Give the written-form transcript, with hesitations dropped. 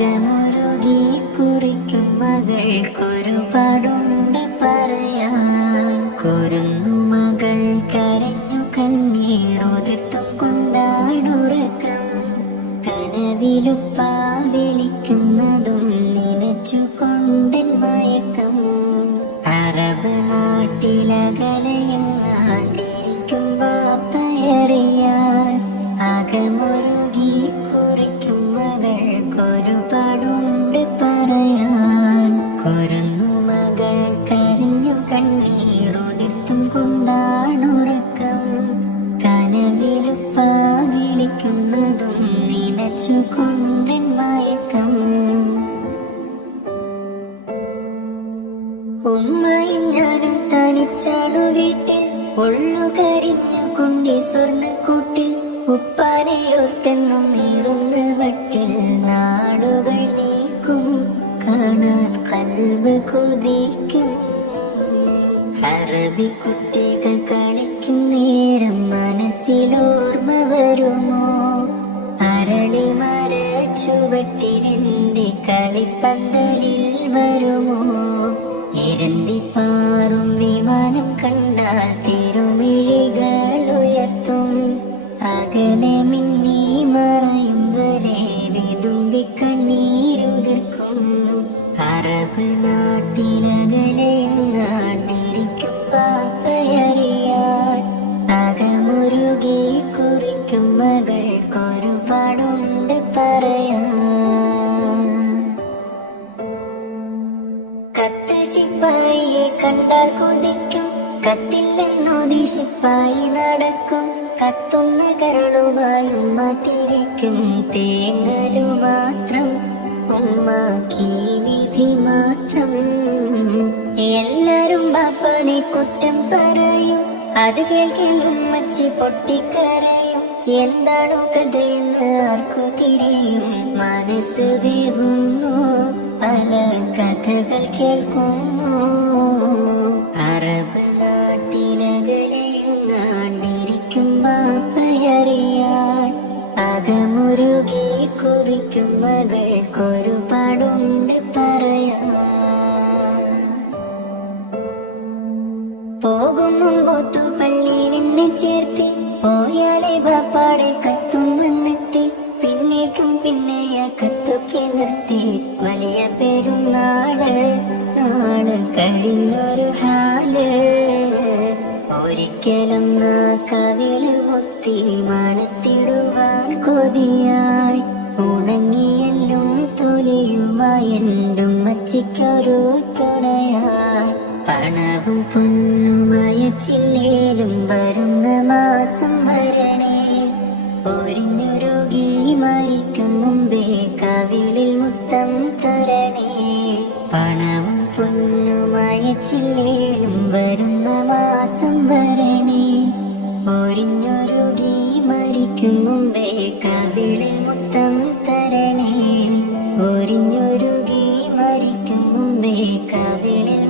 ആകമുരുകി കുറിക്കും മകൾക്കൊരുപാടുണ്ട് പറയാൻ. കുരുന്നു മകൾ കരഞ്ഞു കണ്ണീറുതിർത്തും കൊണ്ടാണുറക്കം. കനവിലുപ്പ വിളിക്കുന്നതും നനച്ചു കൊണ്ടൻ മയക്കം. അറബ് നാട്ടിലകലയെങ്ങാണ്ടിരിക്കും ബാപ്പയറിയാൻ. ആകമുരുകി കുറിക്കും മകൾക്കൊരുപാടുണ്ട് പറയാൻ. കുരുന്നു മകൾ കരഞ്ഞു കണ്ണീറുതിർത്തും കൊണ്ടാണുറക്കം. കനവിലുപ്പ വിളിക്കുന്നതും നനച്ചു കൊണ്ടൻ മയക്കം. ഉമ്മയും ഞാനും തനിച്ചാണു വീട്ടിൽ. ഉള്ളു കരിഞ്ഞു കൊണ്ടി സ്വർണ്ണക്കൂട്ടിൽ. ഉപ്പാനെയോർത്തെന്നും നീറുന്ന മട്ടിൽ. നാളുകൾ നീക്കും കാണാൻ കൽബ് കൊതിക്കും. അറബി കുട്ടികൾ കളിക്കും നേരം മനസ്സിലോർമ്മ വരുമോ? അരളി മര ചുവട്ടിലെന്റെ കളിപ്പന്തലിൽ വരുമോ? ഇരന്തിപ്പാറും വിമാനം കണ്ടാൽ തിരുമിഴികൾ ഉയർത്തും. അകലെ മിന്നി മറയും വരെ വിതുമ്പി കണ്ണീരുതിർക്കും. അറബ് നാട്ടിലകലെങ്ങാണ്ടിരിക്കും ബാപ്പയറിയാൻ. അകമുരുകി കുറിക്കും മകൾക്കൊരുപാടുണ്ട് പറയാൻ. കത്ത് ശിപ്പായിയെ കണ്ടാൽ കൊതിക്കും. കത്തില്ലെന്നോതി ശിപ്പായി നടക്കും. കത്തുന്ന കരളുമായി ഉമ്മ തിരിക്കും. തേങ്ങലു മാത്രം ഉമ്മാക്കി വിധി മാത്രം. എല്ലാരും ബാപ്പനെ കുറ്റം പറയും. അത് കേൾക്കൽ ഉമ്മച്ചി പൊട്ടിക്കരയും. എന്താണു കഥയെന്ന് ആർക്കു തിരിയും. മനസ്സ് വേവുന്നു, പല കഥകൾ കേൾക്കുന്നു. അറബ് നാട്ടിലകലെങ്ങാണ്ടിരിക്കും ബാപ്പയറിയാൻ. അകമുരുകി കുറിക്കും മകൾക്കൊരുപാടുണ്ട് പറയാൻ. പോകും മുമ്പോത്തു പള്ളിയിൽ എന്നെ ചേർത്തി. പോയാലേ ബാപ്പാടെ കത്തും വന്നെത്തി. പിന്നേക്കും പിന്നെയ കത്തൊക്കെ നിർത്തി. വലിയ പെരുന്നാള് നാള് കഴിഞ്ഞൊരു ഹാല്. ഒരിക്കലും നാ കവിള് മുത്തി മണത്തിടുവാൻ കൊതിയായി. ഉണങ്ങിയെല്ലും തൊലിയുമായി എണ്ടും മച്ചിക്കൊരു തുണയായി. പണവും പൊന്നുമയച്ചില്ലേലും വരുന്ന മാസം വരണേ. ഒരിഞ്ഞുരുകി മരിക്കും മുമ്പേ കവിളിൽ മുത്തം തരണേ. പണവും പൊന്നുമയച്ചില്ലേലും വരുന്ന മാസം വരണേ. ഒരിഞ്ഞുരുകി മരിക്കും മുമ്പേ കവിളിൽ മുത്തം തരണേ. ഒരിഞ്ഞുരുകി മരിക്കും മുമ്പേ കവിളിൽ